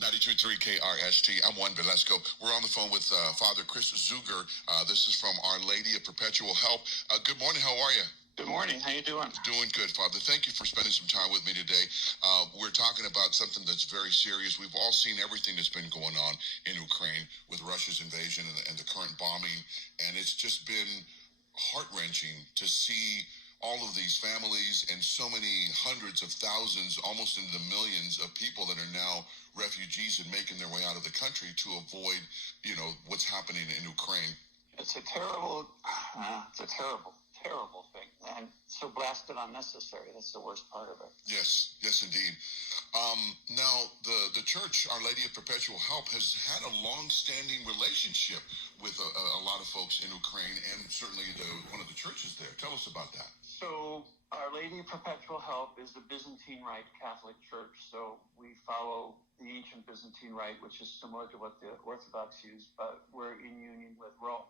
92.3 KRST. I'm Juan Velasco. We're on the phone with Father Chris Zugger. This is from Our Lady of Perpetual Help. Good morning. How are you? Good morning. How you doing? Doing good, Father. Thank you for spending some time with me today. We're talking about something that's very serious. We've all seen everything that's been going on in Ukraine with Russia's invasion and the current bombing, and it's just been heart-wrenching to see all of these families and so many hundreds of thousands, almost into the millions of people that are now refugees and making their way out of the country to avoid, what's happening in Ukraine. It's a terrible thing, and so blasted unnecessary. That's the worst part of it. Yes, indeed. Now, the Church, Our Lady of Perpetual Help, has had a long-standing relationship with a lot of folks in Ukraine, and certainly one of the churches there. Tell us about that. So, Our Lady of Perpetual Help is the Byzantine Rite Catholic Church. So we follow the ancient Byzantine Rite, which is similar to what the Orthodox use, but we're in union with Rome.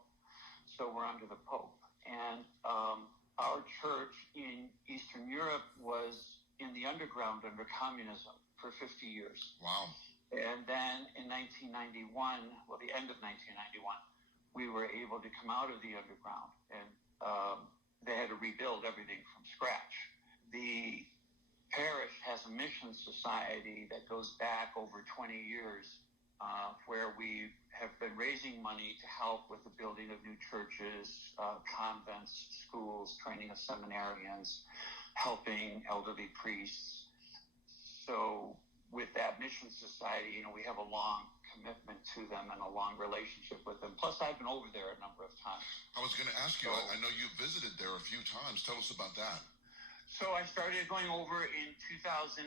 So we're under the Pope. And our church in Eastern Europe was in the underground under communism for 50 years. Wow. And then in 1991, the end of 1991, we were able to come out of the underground, and they had to rebuild everything from scratch. The parish has a mission society that goes back over 20 years, where we have been raising money to help with the building of new churches, convents, schools, training of seminarians, helping elderly priests. So with that mission society, we have a long commitment to them and a long relationship with them. Plus, I've been over there a number of times. I was going to ask you, I know you visited there a few times. Tell us about that. So I started going over in 2001.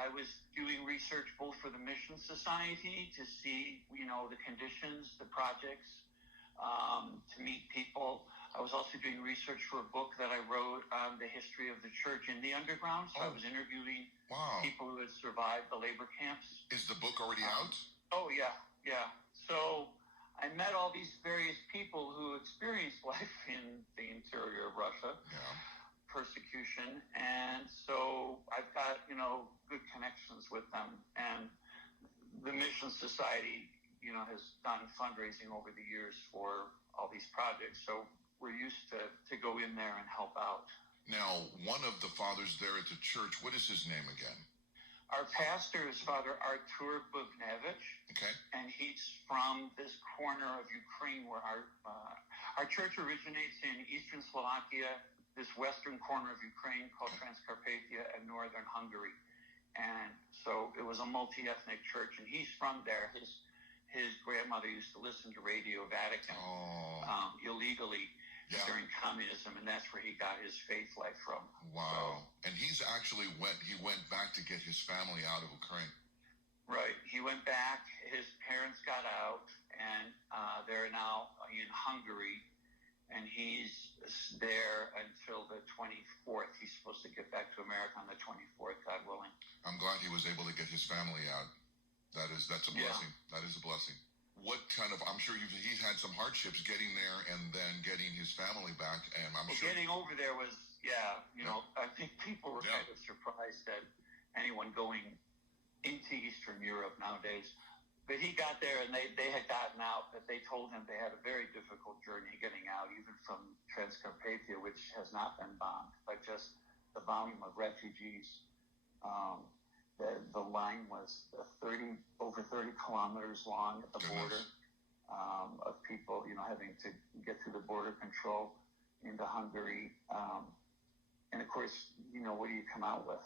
I was doing research both for the Mission Society to see, the conditions, the projects, to meet people. I was also doing research for a book that I wrote on the history of the church in the underground. So I was interviewing people who had survived the labor camps. Is the book already out? Oh, yeah. So I met all these various people who experienced life in the interior of Russia. Yeah. Persecution, and so I've got good connections with them, and the Mission Society has done fundraising over the years for all these projects, so we're used to go in there and help out. Now, one of the fathers there at the church, what is his name again? Our pastor is Father Artur Bubnevich. Okay. And he's from this corner of Ukraine where our church originates in eastern Slovakia, this western corner of Ukraine called Transcarpathia, and northern Hungary. And so it was a multi-ethnic church, and he's from there. His grandmother used to listen to Radio Vatican illegally during communism, and that's where he got his faith life from. Wow. And he's actually went back to get his family out of Ukraine. Right. He went back. His parents got out, and they're now in Hungary. And he's there until the 24th. He's supposed to get back to America on the 24th, God willing. I'm glad he was able to get his family out. That's a blessing. Yeah. That is a blessing. What kind of? I'm sure he's had some hardships getting there and then getting his family back. And I'm sure getting over there was, I think people were kind of surprised that anyone going into Eastern Europe nowadays. But he got there, and they had gotten out, but they told him they had a very difficult journey getting out, even from Transcarpathia, which has not been bombed, but just the volume of refugees. The line was over 30 kilometers long at the border, of people, having to get through the border control into Hungary. And of course, what do you come out with?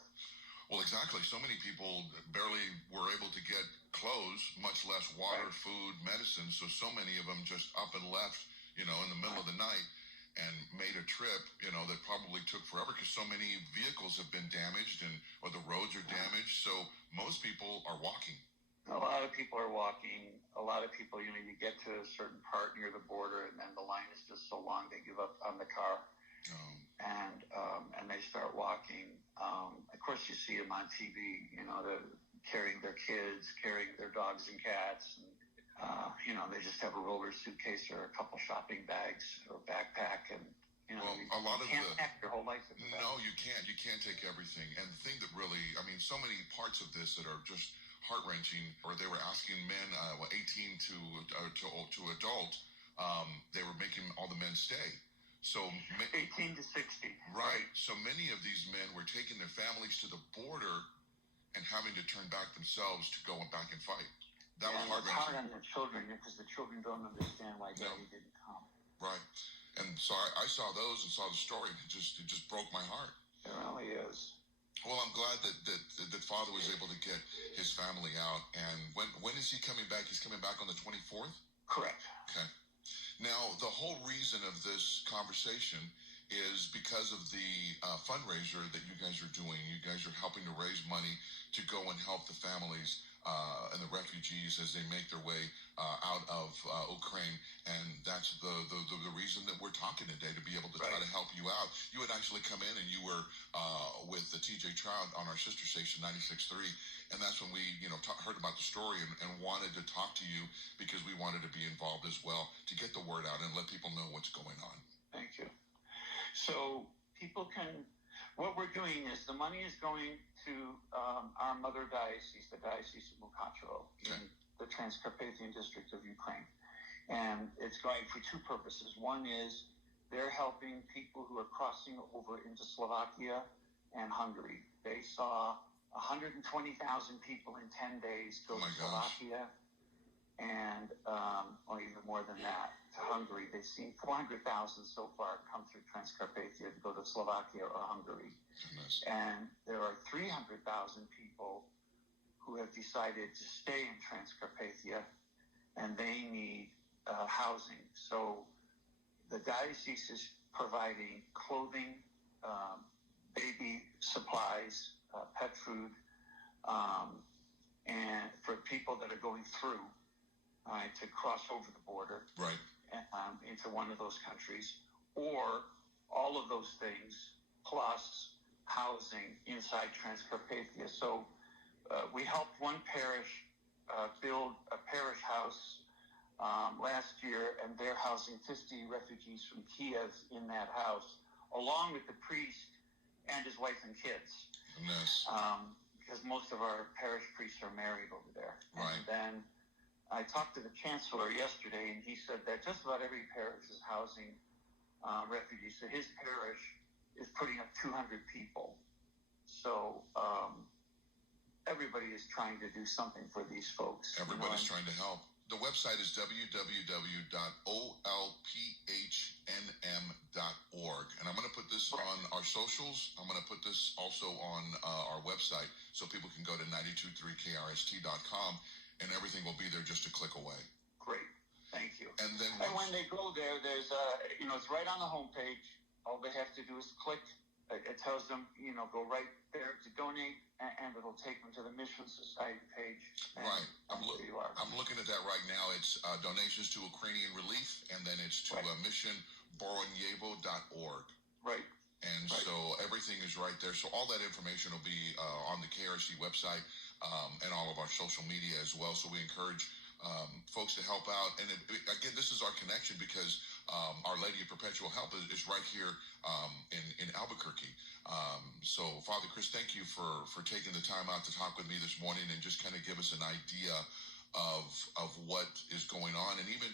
Well, exactly. So many people barely were able to get clothes, much less water, food, medicine. So many of them just up and left, in the middle of the night and made a trip, that probably took forever because so many vehicles have been damaged or the roads are damaged. So most people are walking. A lot of people are walking. A lot of people, you get to a certain part near the border, and then the line is just so long they give up on the car. And they start walking. Of course, you see them on TV, they're carrying their kids, carrying their dogs and cats. And, they just have a roller suitcase or a couple shopping bags or backpack. And, a lot you can't pack your whole life into that. No, you can't. You can't take everything. And the thing that really, so many parts of this that are just heart-wrenching, where they were asking men, 18 to adult, they were making all the men stay. So 18 to 60. Right. So many of these men were taking their families to the border and having to turn back themselves to go back and fight. That was heart-wrenching. It's hard on the children because the children don't understand why Daddy didn't come. Right. And so I saw those and saw the story. It just broke my heart. It really is. Well, I'm glad that Father was able to get his family out. And when is he coming back? He's coming back on the 24th? Correct. Okay. Now, the whole reason of this conversation is because of the fundraiser that you guys are doing. You guys are helping to raise money to go and help the families and the refugees as they make their way out of Ukraine. And that's the reason that we're talking today, to be able to try to help you out. You had actually come in and you were with the TJ Trout on our sister station, 96.3. And that's when we, heard about the story and wanted to talk to you because we wanted to be involved as well to get the word out and let people know what's going on. Thank you. So people what we're doing is the money is going to our mother diocese, the Diocese of Mukachevo, in the Transcarpathian district of Ukraine. And it's going for two purposes. One is they're helping people who are crossing over into Slovakia and Hungary. They saw 120,000 people in 10 days go to Slovakia, and or even more than that, to Hungary. They've seen 400,000 so far come through Transcarpathia to go to Slovakia or Hungary. Goodness. And there are 300,000 people who have decided to stay in Transcarpathia, and they need housing. So the diocese is providing clothing, baby supplies, pet food, and for people that are going through to cross over the border into one of those countries, or all of those things plus housing inside Transcarpathia. So we helped one parish build a parish house last year, and they're housing 50 refugees from Kiev in that house, along with the priest and his wife and kids. Goodness. Because most of our parish priests are married over there. Right. And then I talked to the chancellor yesterday, and he said that just about every parish is housing refugees. So his parish is putting up 200 people. So everybody is trying to do something for these folks. Everybody's trying to help. The website is www.olphnm.org. And I'm going to put this on our socials. I'm going to put this also on our website so people can go to 923krst.com, and everything will be there just a click away. Great. Thank you. And then when they go there, there's it's right on the homepage. All they have to do is click. It tells them, go right there to donate, and it'll take them to the Mission Society page. Right. I'm looking at that right now. It's donations to Ukrainian relief, and then it's to missionboronyevo.org. Right. And so everything is right there. So all that information will be on the KRC website and all of our social media as well. So we encourage folks to help out. And again, this is our connection because Our Lady of Perpetual Help is right here in Albuquerque. So, Father Chris, thank you for taking the time out to talk with me this morning and just kind of give us an idea of what is going on. And even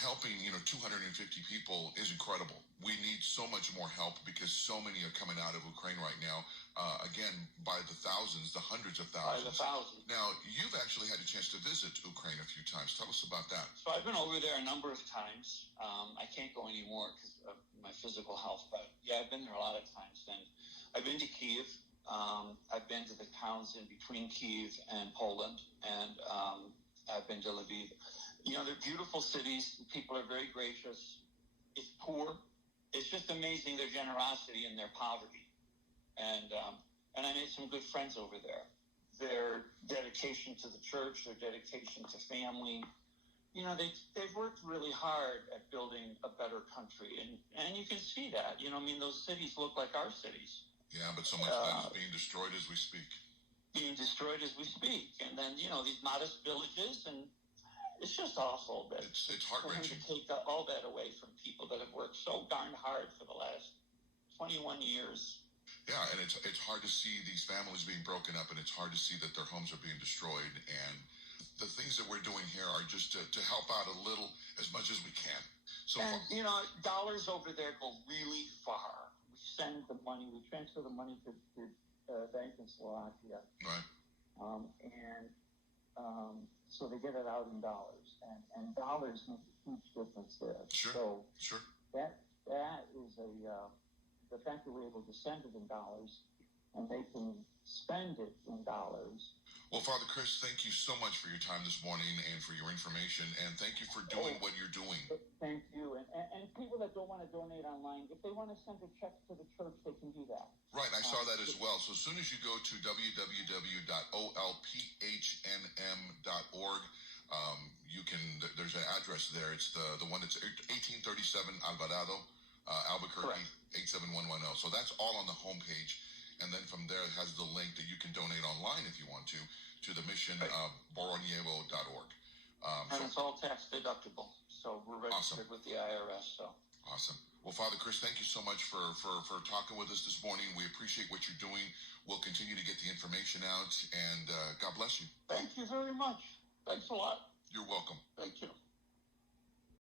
helping 250 people is incredible. We need so much more help because so many are coming out of Ukraine right now, again, by the thousands, the hundreds of thousands. By the thousands. Now, you've actually had a chance to visit Ukraine a few times. Tell us about that. So I've been over there a number of times. I can't go anymore because of my physical health, but yeah, I've been there a lot of times. And I've been to Kyiv. I've been to the towns in between Kyiv and Poland, and I've been to Lviv. They're beautiful cities. The people are very gracious. It's poor. It's just amazing their generosity and their poverty. And I made some good friends over there. Their dedication to the church, their dedication to family. They've worked really hard at building a better country. And you can see that. Those cities look like our cities. Yeah, but so much of that is being destroyed as we speak. And then, these modest villages, and it's just awful that it's heart-wrenching to take all that away from people that have worked so darn hard for the last 21 years. Yeah, and it's hard to see these families being broken up, and it's hard to see that their homes are being destroyed. And the things that we're doing here are just to help out a little, as much as we can. So, and dollars over there go really far. We send the money, we transfer the money to bank in Slovakia, right. So they get it out in dollars, and dollars make a huge difference there. Sure. So that is the fact that we're able to send it in dollars, and they can spend it in dollars. Well, Father Chris, thank you so much for your time this morning and for your information, and thank you for doing what you're doing. Thank you. And people that don't want to donate online, if they want to send a check to the church, they can do that. Right, I saw that as well. So as soon as you go to www.olphnm.org, you can, there's an address there. It's the one that's 1837 Alvarado, Albuquerque, correct. 87110. So that's all on the homepage. And then from there, it has the link that you can donate online if you want to the mission boronievo.org. And it's all tax deductible. So we're registered with the IRS. So awesome. Well, Father Chris, thank you so much for talking with us this morning. We appreciate what you're doing. We'll continue to get the information out, and God bless you. Thank you very much. Thanks a lot. You're welcome. Thank you.